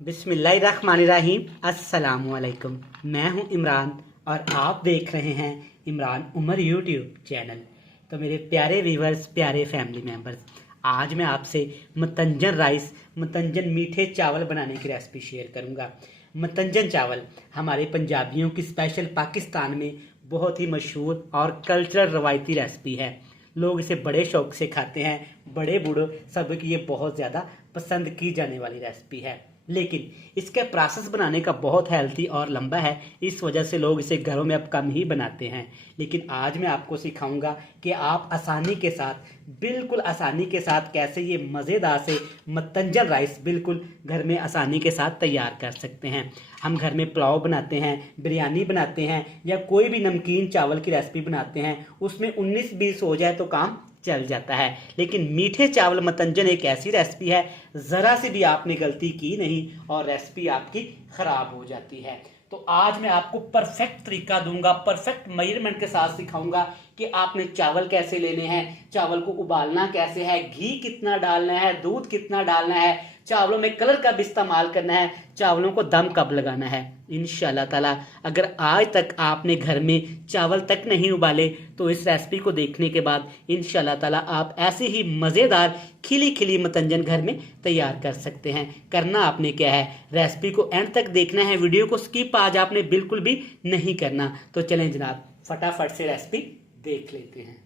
बिस्मिल्लाहिर्रहमानिर्रहीम। अस्सलामुअलैकुम। मैं हूं इमरान और आप देख रहे हैं इमरान उमर यूट्यूब चैनल। तो मेरे प्यारे व्यूवर्स, प्यारे फैमिली मेम्बर्स, आज मैं आपसे मतंजन राइस, मतंजन मीठे चावल बनाने की रेसिपी शेयर करूंगा। मतंजन चावल हमारे पंजाबियों की स्पेशल पाकिस्तान में बहुत ही मशहूर और कल्चरल रवायती रेसिपी है। लोग इसे बड़े शौक से खाते हैं, बड़े बूढ़ों सब की ये बहुत ज़्यादा पसंद की जाने वाली रेसिपी है। लेकिन इसका प्रोसेस बनाने का बहुत हेल्थी और लंबा है, इस वजह से लोग इसे घरों में अब कम ही बनाते हैं। लेकिन आज मैं आपको सिखाऊंगा कि आप आसानी के साथ, बिल्कुल आसानी के साथ कैसे ये मज़ेदार से मतंजन राइस बिल्कुल घर में आसानी के साथ तैयार कर सकते हैं। हम घर में पुलाव बनाते हैं, बिरयानी बनाते हैं या कोई भी नमकीन चावल की रेसिपी बनाते हैं, उसमें 19-20 हो जाए तो काम चल जाता है। लेकिन मीठे चावल मतंजन एक ऐसी रेसिपी है, ज़रा सी भी आपने गलती की नहीं और रेसिपी आपकी ख़राब हो जाती है। तो आज मैं आपको परफेक्ट तरीका दूंगा, परफेक्ट मेजरमेंट के साथ सिखाऊंगा कि आपने चावल कैसे लेने हैं, चावल को उबालना कैसे है, घी कितना डालना है, दूध कितना डालना है, चावलों में कलर कब इस्तेमाल करना है, चावलों को दम कब लगाना है। इंशाल्लाह ताला अगर आज तक आपने घर में चावल तक नहीं उबाले तो इस रेसिपी को देखने के बाद इंशाल्लाह ताला आप ऐसे ही मज़ेदार खिली खिली मतंजन घर में तैयार कर सकते हैं। करना आपने क्या है, रेसिपी को एंड तक देखना है, वीडियो को स्किप आज आपने बिल्कुल भी नहीं करना। तो चलें जनाब, फटाफट से रेसिपी देख लेते हैं।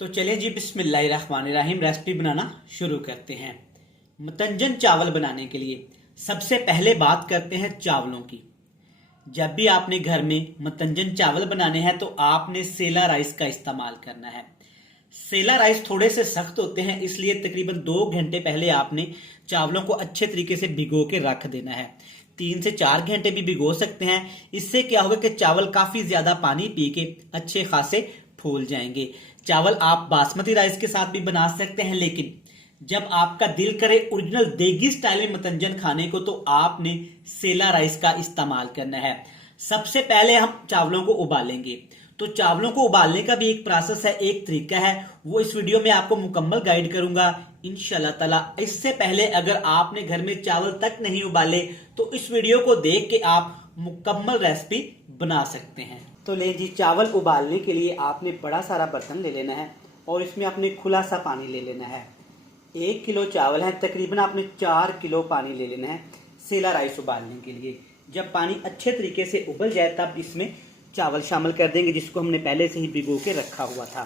तो चलें जी, बिस्मिल्लाहिर्रहमानिर्रहीम, रेसिपी बनाना शुरू करते हैं। मतंजन चावल बनाने के लिए सबसे पहले बात करते हैं चावलों की। जब भी आपने घर में मतंजन चावल बनाने हैं तो आपने सेला राइस का इस्तेमाल करना है। सेला राइस थोड़े से सख्त होते हैं, इसलिए तकरीबन 2 घंटे पहले आपने चावलों को अच्छे तरीके से भिगो के रख देना है। 3 से 4 घंटे भी भिगो सकते हैं। इससे क्या होगा कि चावल काफी ज्यादा पानी पी के अच्छे खासे फूल जाएंगे। चावल आप बासमती राइस के साथ भी बना सकते हैं, लेकिन जब आपका दिल करे ओरिजिनल देगी स्टाइल में मतंजन खाने को तो आपने सेला राइस का इस्तेमाल करना है। सबसे पहले हम चावलों को उबालेंगे। तो चावलों को उबालने का भी एक प्रोसेस है, एक तरीका है, वो इस वीडियो में आपको मुकम्मल गाइड करूंगा इंशाल्लाह ताला। इससे पहले अगर आपने घर में चावल तक नहीं उबाले तो इस वीडियो को देख के आप मुकम्मल रेसिपी बना सकते हैं। तो ले जी, चावल उबालने के लिए आपने बड़ा सारा बर्तन ले लेना है और इसमें आपने खुला सा पानी ले लेना है। 1 किलो चावल है, तकरीबन आपने 4 किलो पानी ले लेना है सेला राइस उबालने के लिए। जब पानी अच्छे तरीके से उबल जाए तब इसमें चावल शामिल कर देंगे जिसको हमने पहले से ही भिगो के रखा हुआ था।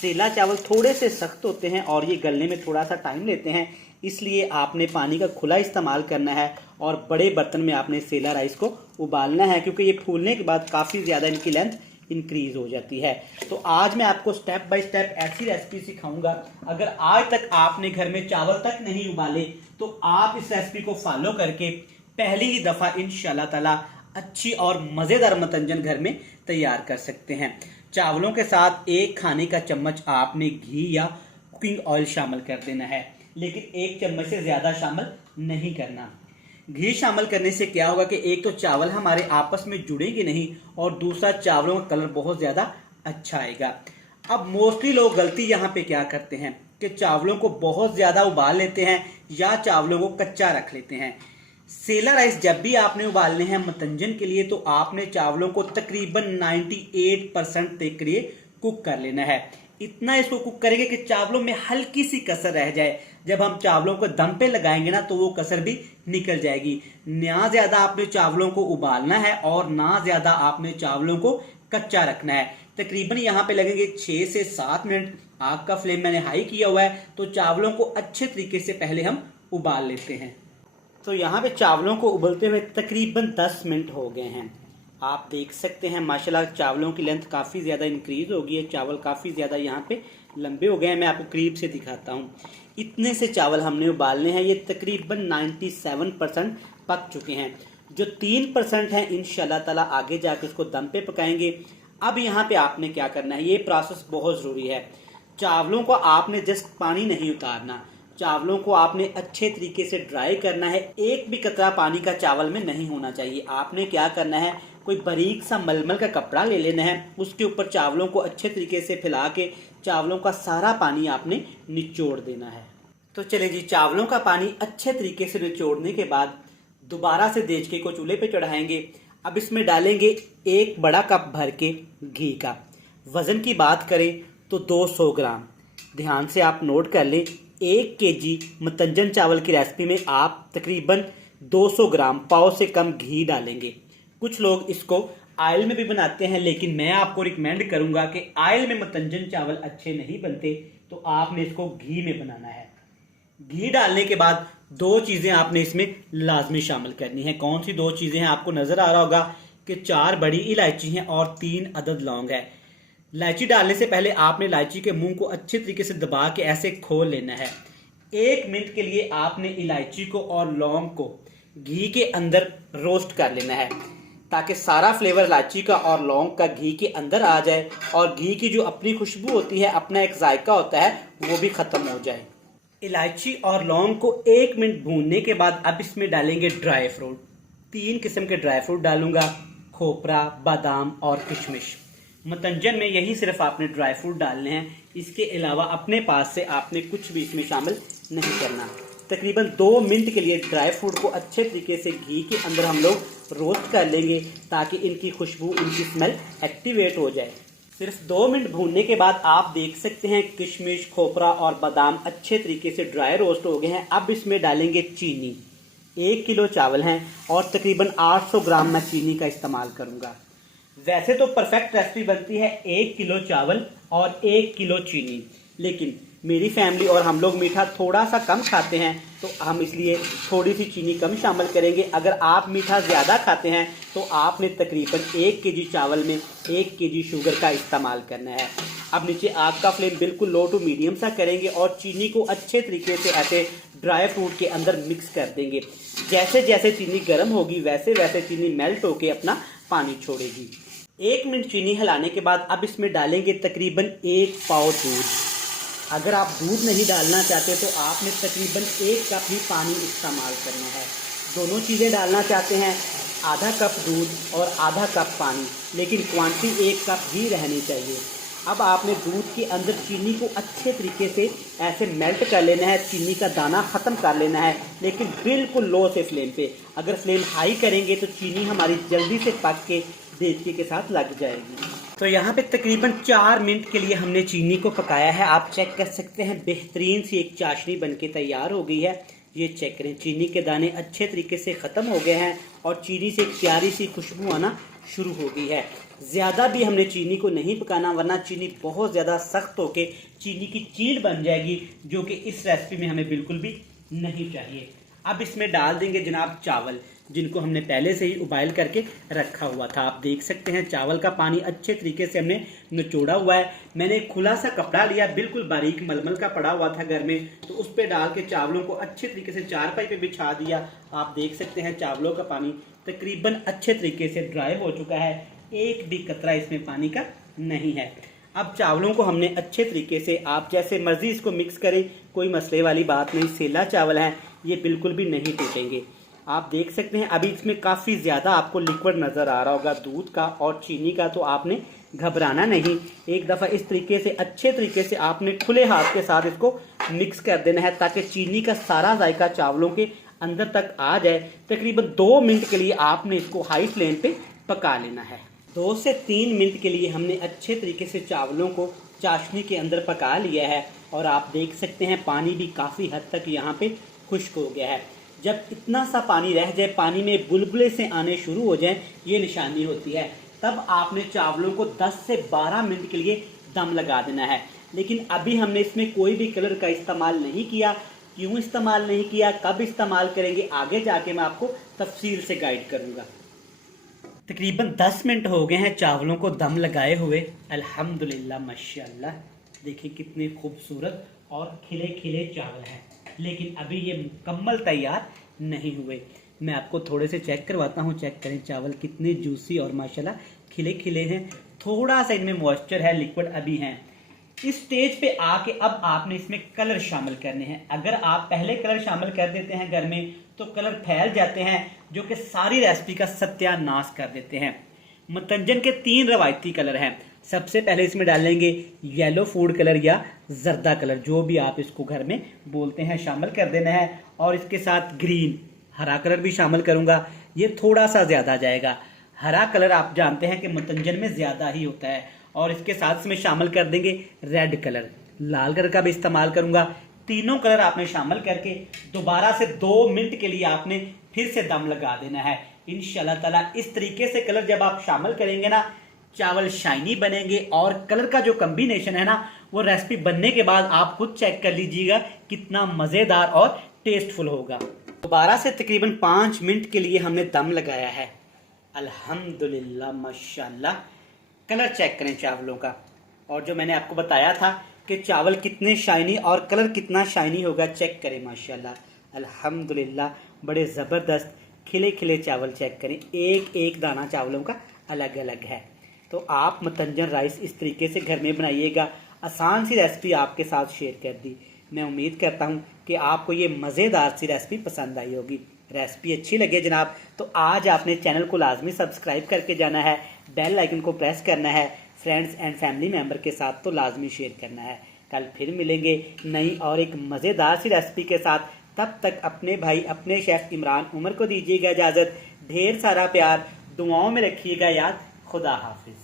सेला चावल थोड़े से सख्त होते हैं और ये गलने में थोड़ा सा टाइम लेते हैं, इसलिए आपने पानी का खुला इस्तेमाल करना है और बड़े बर्तन में आपने सेला राइस को उबालना है, क्योंकि ये फूलने के बाद काफ़ी ज़्यादा इनकी लेंथ इंक्रीज हो जाती है। तो आज मैं आपको स्टेप बाय स्टेप ऐसी रेसिपी सिखाऊंगा, अगर आज तक आपने घर में चावल तक नहीं उबाले तो आप इस रेसिपी को फॉलो करके पहली ही दफा इंशाल्लाह ताला अच्छी और मजेदार मतंजन घर में तैयार कर सकते हैं। चावलों के साथ 1 खाने का चम्मच आपने घी या कुकिंग ऑयल शामिल कर देना है, लेकिन 1 चम्मच से ज्यादा शामिल नहीं करना। घी शामिल करने से क्या होगा कि एक तो चावल हमारे आपस में जुड़ेंगे नहीं और दूसरा चावलों का कलर बहुत ज्यादा अच्छा आएगा। अब मोस्टली लोग गलती यहाँ पे क्या करते हैं कि चावलों को बहुत ज्यादा उबाल लेते हैं या चावलों को कच्चा रख लेते हैं। सेला राइस जब भी आपने उबालने हैं मतंजन के लिए तो आपने चावलों को तकरीबन 98% तक के लिए कुक कर लेना है। इतना इसको कुक करेंगे कि चावलों में हल्की सी कसर रह जाए। जब हम चावलों को दम पे लगाएंगे ना तो वो कसर भी निकल जाएगी। ना ज्यादा आपने चावलों को उबालना है और ना ज्यादा आपने चावलों को कच्चा रखना है। तकरीबन यहाँ पे लगेंगे 6 से 7 मिनट। आग का फ्लेम मैंने हाई किया हुआ है, तो चावलों को अच्छे तरीके से पहले हम उबाल लेते हैं। तो यहाँ पे चावलों को उबलते हुए तकरीबन 10 मिनट हो गए हैं। आप देख सकते हैं माशाल्लाह चावलों की लेंथ काफ़ी ज़्यादा इंक्रीज हो गई है, चावल काफ़ी ज़्यादा यहाँ पे लंबे हो गए हैं। मैं आपको करीब से दिखाता हूँ। इतने से चावल हमने उबालने हैं, ये तकरीबन 97% पक चुके हैं। जो 3% हैं इंशाल्लाह ताला आगे जाके इसको दम पे पकाएंगे। अब यहाँ पे आपने क्या करना है, ये प्रोसेस बहुत ज़रूरी है। चावलों को आपने जस्ट पानी नहीं उतारना, चावलों को आपने अच्छे तरीके से ड्राई करना है। एक भी कतरा पानी का चावल में नहीं होना चाहिए। आपने क्या करना है, कोई बारीक सा मलमल का कपड़ा ले लेना है, उसके ऊपर चावलों को अच्छे तरीके से फैला के चावलों का सारा पानी आपने निचोड़ देना है। तो चले जी, चावलों का पानी अच्छे तरीके से निचोड़ने के बाद दोबारा से देचके को चूल्हे पे चढ़ाएंगे। अब इसमें डालेंगे 1 बड़ा कप भर के घी का। वज़न की बात करें तो 200 ग्राम। ध्यान से आप नोट कर लें, 1 केजी मतंजन चावल की रेसिपी में आप तकरीबन 200 ग्राम, पाव से कम घी डालेंगे। कुछ लोग इसको ऑयल में भी बनाते हैं, लेकिन मैं आपको रिकमेंड करूंगा कि ऑयल में मतंजन चावल अच्छे नहीं बनते, तो आपने इसको घी में बनाना है। घी डालने के बाद 2 चीज़ें आपने इसमें लाजमी शामिल करनी है। कौन सी 2 चीज़ें हैं? आपको नज़र आ रहा होगा कि 4 बड़ी इलायची हैं और 3 अदद लौंग है। इलायची डालने से पहले आपने इलायची के मुंह को अच्छे तरीके से दबा के ऐसे खोल लेना है। 1 मिनट के लिए आपने इलायची को और लौंग को घी के अंदर रोस्ट कर लेना है, ताकि सारा फ्लेवर इलायची का और लौंग का घी के अंदर आ जाए और घी की जो अपनी खुशबू होती है, अपना एक जायका होता है, वो भी ख़त्म हो जाए। इलायची और लौंग को 1 मिनट भूनने के बाद अब इसमें डालेंगे ड्राई फ्रूट। 3 किस्म के ड्राई फ्रूट डालूंगा, खोपरा, बादाम और किशमिश। मतंजन में यही सिर्फ आपने ड्राई फ्रूट डालने हैं, इसके अलावा अपने पास से आपने कुछ भी इसमें शामिल नहीं करना। तकरीबन 2 मिनट के लिए ड्राई फ्रूट को अच्छे तरीके से घी के अंदर हम लोग रोस्ट कर लेंगे, ताकि इनकी खुशबू, इनकी स्मेल एक्टिवेट हो जाए। सिर्फ 2 मिनट भूनने के बाद आप देख सकते हैं किशमिश, खोपरा और बादाम अच्छे तरीके से ड्राई रोस्ट हो गए हैं। अब इसमें डालेंगे चीनी। 1 किलो चावल हैं और तकरीबन 800 ग्राम मैं चीनी का इस्तेमाल करूंगा। वैसे तो परफेक्ट रेसिपी बनती है 1 किलो चावल और 1 किलो चीनी, लेकिन मेरी फैमिली और हम लोग मीठा थोड़ा सा कम खाते हैं, तो हम इसलिए थोड़ी सी चीनी कम शामिल करेंगे। अगर आप मीठा ज़्यादा खाते हैं तो आपने तकरीबन 1 केजी चावल में 1 केजी शुगर का इस्तेमाल करना है। अब नीचे आग का फ्लेम बिल्कुल लो टू मीडियम सा करेंगे और चीनी को अच्छे तरीके से ऐसे ड्राई फ्रूट के अंदर मिक्स कर देंगे। जैसे जैसे चीनी गर्म होगी वैसे वैसे चीनी मेल्ट होके अपना पानी छोड़ेगी। 1 मिनट चीनी हिलाने के बाद अब इसमें डालेंगे तकरीबन 1 पाव दूध। अगर आप दूध नहीं डालना चाहते तो आपने तकरीबन 1 कप ही पानी इस्तेमाल करना है। दोनों चीज़ें डालना चाहते हैं, आधा कप दूध और आधा कप पानी, लेकिन क्वांटिटी 1 कप ही रहनी चाहिए। अब आपने दूध के अंदर चीनी को अच्छे तरीके से ऐसे मेल्ट कर लेना है, चीनी का दाना ख़त्म कर लेना है, लेकिन बिल्कुल लो से फ्लेम पे। अगर फ्लेम हाई करेंगे तो चीनी हमारी जल्दी से पक के देचके के साथ लग जाएगी। तो यहाँ पे तकरीबन 4 मिनट के लिए हमने चीनी को पकाया है। आप चेक कर सकते हैं बेहतरीन सी एक चाशनी बनके तैयार हो गई है। ये चेक करें, चीनी के दाने अच्छे तरीके से ख़त्म हो गए हैं और चीनी से एक प्यारी सी खुशबू आना शुरू हो गई है। ज़्यादा भी हमने चीनी को नहीं पकाना, वरना चीनी बहुत ज़्यादा सख्त होके चीनी की चीड़ बन जाएगी, जो कि इस रेसिपी में हमें बिल्कुल भी नहीं चाहिए। अब इसमें डाल देंगे जनाब चावल, जिनको हमने पहले से ही उबाइल करके रखा हुआ था। आप देख सकते हैं चावल का पानी अच्छे तरीके से हमने निचोड़ा हुआ है। मैंने एक खुला सा कपड़ा लिया, बिल्कुल बारीक मलमल का पड़ा हुआ था घर में, तो उस पर डाल के चावलों को अच्छे तरीके से चारपाई पे बिछा दिया। आप देख सकते हैं चावलों का पानी तकरीबन अच्छे तरीके से ड्राई हो चुका है, एक भी कतरा इसमें पानी का नहीं है। अब चावलों को हमने अच्छे तरीके से, आप जैसे मर्जी इसको मिक्स करें, कोई मसले वाली बात नहीं। सेला चावल हैं, ये बिल्कुल भी नहीं टूटेंगे। आप देख सकते हैं अभी इसमें काफ़ी ज़्यादा आपको लिक्विड नज़र आ रहा होगा दूध का और चीनी का, तो आपने घबराना नहीं। एक दफ़ा इस तरीके से अच्छे तरीके से आपने खुले हाथ के साथ इसको मिक्स कर देना है, ताकि चीनी का सारा जायका चावलों के अंदर तक आ जाए। तकरीबन 2 मिनट के लिए आपने इसको हाई फ्लेम पे पका लेना है। 2 से 3 मिनट के लिए हमने अच्छे तरीके से चावलों को चाशनी के अंदर पका लिया है और आप देख सकते हैं पानी भी काफ़ी हद तक यहाँ पे खुश्क हो गया है। जब इतना सा पानी रह जाए, पानी में बुलबुले से आने शुरू हो जाएं, ये निशानी होती है, तब आपने चावलों को 10 से 12 मिनट के लिए दम लगा देना है। लेकिन अभी हमने इसमें कोई भी कलर का इस्तेमाल नहीं किया। क्यों इस्तेमाल नहीं किया, कब इस्तेमाल करेंगे, आगे जाके मैं आपको तफसील से गाइड करूँगा। तकरीबन 10 मिनट हो गए हैं चावलों को दम लगाए हुए। अल्हम्दुलिल्लाह माशाल्लाह, देखिए कितने खूबसूरत और खिले खिले चावल हैं, लेकिन अभी ये मुकम्मल तैयार नहीं हुए। मैं आपको थोड़े से चेक करवाता हूँ। चेक करें चावल कितने जूसी और माशाल्लाह खिले खिले हैं। थोड़ा सा इनमें मॉइस्चर है, लिक्विड अभी हैं। इस स्टेज पे आके अब आपने इसमें कलर शामिल करने हैं। अगर आप पहले कलर शामिल कर देते हैं घर में तो कलर फैल जाते हैं, जो कि सारी रेसिपी का सत्यानाश कर देते हैं। मतंजन के 3 रवायती कलर हैं। सबसे पहले इसमें डालेंगे येलो फूड कलर या जर्दा कलर, जो भी आप इसको घर में बोलते हैं, शामिल कर देना है। और इसके साथ ग्रीन, हरा कलर भी शामिल करूंगा, ये थोड़ा सा ज़्यादा जाएगा। हरा कलर आप जानते हैं कि मुतंजन में ज़्यादा ही होता है। और इसके साथ इसमें शामिल कर देंगे रेड कलर, लाल कलर का भी इस्तेमाल करूंगा। तीनों कलर आपने शामिल करके दोबारा से 2 मिनट के लिए आपने फिर से दम लगा देना है। इंशाल्लाह ताला इस तरीके से कलर जब आप शामिल करेंगे ना, चावल शाइनी बनेंगे। और कलर का जो कम्बिनेशन है ना, वो रेसिपी बनने के बाद आप खुद चेक कर लीजिएगा कितना मज़ेदार और टेस्टफुल होगा। दोबारा से तकरीबन 5 मिनट के लिए हमने दम लगाया है। अल्हम्दुलिल्लाह माशाल्लाह, कलर चेक करें चावलों का। और जो मैंने आपको बताया था कि चावल कितने शाइनी और कलर कितना शाइनी होगा, चेक करें माशाल्लाह। अल्हम्दुलिल्लाह, बड़े ज़बरदस्त खिले खिले चावल चेक करें, एक एक दाना चावलों का अलग अलग है। तो आप मुतंजन राइस इस तरीके से घर में बनाइएगा। आसान सी रेसिपी आपके साथ शेयर कर दी। मैं उम्मीद करता हूँ कि आपको ये मज़ेदार सी रेसिपी पसंद आई होगी। रेसिपी अच्छी लगे जनाब तो आज आपने चैनल को लाजमी सब्सक्राइब करके जाना है, बेल आइकन को प्रेस करना है, फ्रेंड्स एंड फैमिली मेम्बर के साथ तो लाजमी शेयर करना है। कल फिर मिलेंगे नई और एक मज़ेदार सी रेसिपी के साथ। तब तक अपने भाई अपने शेफ़ इमरान उमर को दीजिएगा इजाज़त। ढेर सारा प्यार, दुआओं में रखिएगा याद। खुदा हाफिज़।